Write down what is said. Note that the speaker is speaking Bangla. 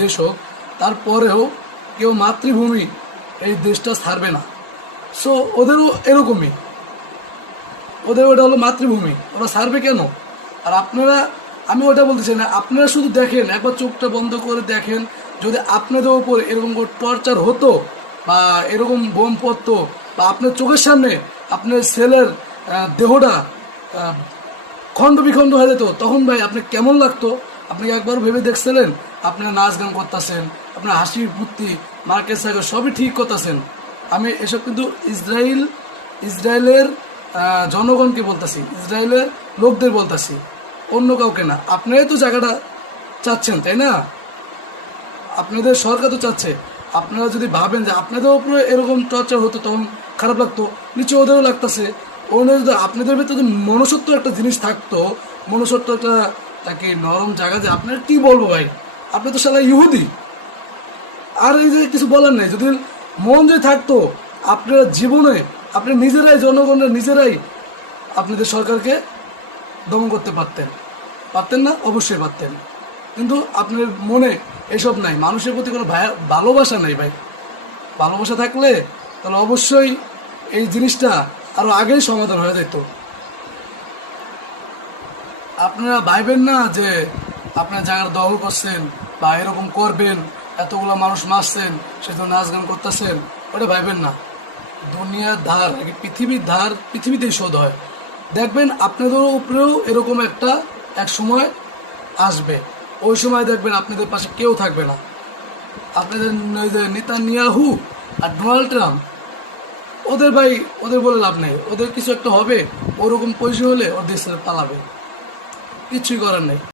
দেশ হোক, তারপরেও কেউ মাতৃভূমি এই দেশটা ছাড়বে না। সো ওদেরও এরকমই, ওদের ওটা হলো মাতৃভূমি, ওরা ছাড়বে কেন? আর আপনারা, আমি ওটা বলতে চাই না, আপনারা শুধু দেখেন, একবার চোখটা বন্ধ করে দেখেন, যদি আপনাদের ওপর এরকম টর্চার হতো বা এরকম বোম পড়তো বা আপনার চোখের সামনে আপনার ছেলের দেহটা খণ্ড বিখণ্ড হয়ে যেত, তখন ভাই আপনি কেমন লাগতো? আপনি একবার ভেবে দেখছিলেন? আপনার নাচ গান করতেছেন, আপনার হাসি ফুর্তি মার্কেট সার্কেল সবই ঠিক করতেছেন। আমি এসব কিন্তু ইসরায়েলের জনগণকে বলতেছি, ইসরায়েলের লোকদের বলতেছি, অন্য কাউকে না। আপনারাই তো জায়গাটা চাচ্ছেন, তাই না? আপনাদের সরকার তো চাচ্ছে। আপনারা যদি ভাবেন যে আপনাদের উপরে এরকম টর্চার হতো তখন খারাপ লাগতো, নিচে ওদেরও লাগতেছে। ওনার যদি আপনাদের ভিতরে যদি মনুষ্যত্ব একটা জিনিস থাকতো, মনুষ্যত্ব একটা তাকে নরম জায়গা, যে আপনার কি বলবো ভাই, আপনি তো সালা ইহুদি। আর এই যে কিছু বলার নেই, যদি মন যদি থাকতো আপনারা জীবনে আপনি নিজেরাই, জনগণের নিজেরাই আপনাদের সরকারকে দমন করতে পারতেন। পারতেন না? অবশ্যই পারতেন। কিন্তু আপনার মনে এসব নাই, মানুষের প্রতি কোনো ভালোবাসা নাই ভাই। ভালোবাসা থাকলে তাহলে অবশ্যই এই জিনিসটা আরো আগেই সমাধান হয়ে যেত। আপনারা ভাইবেন না যে আপনার জায়গার দখল করছেন বা এরকম করবেন, এতগুলো মানুষ মারছেন, সেজন্য নাচ গান করতেছেন, ওটা ভাইবেন না। দুনিয়ার ধার, পৃথিবীর ধার পৃথিবীতেই শোধ হয়। দেখবেন আপনাদের উপরেও এরকম একটা এক সময় আসবে, ওই সময় দেখবেন আপনাদের পাশে কেউ থাকবে না। আপনাদের নেতানিয়াহু আর ডোনাল্ড ট্রাম্প, ওদের ভাই, ওদের বলে লাভ নেই, ওদের কিছু একটা হবে, ওরকম পয়সা হলে ওর দেশ ছেড়ে পালাবে, কিছুই করার নেই।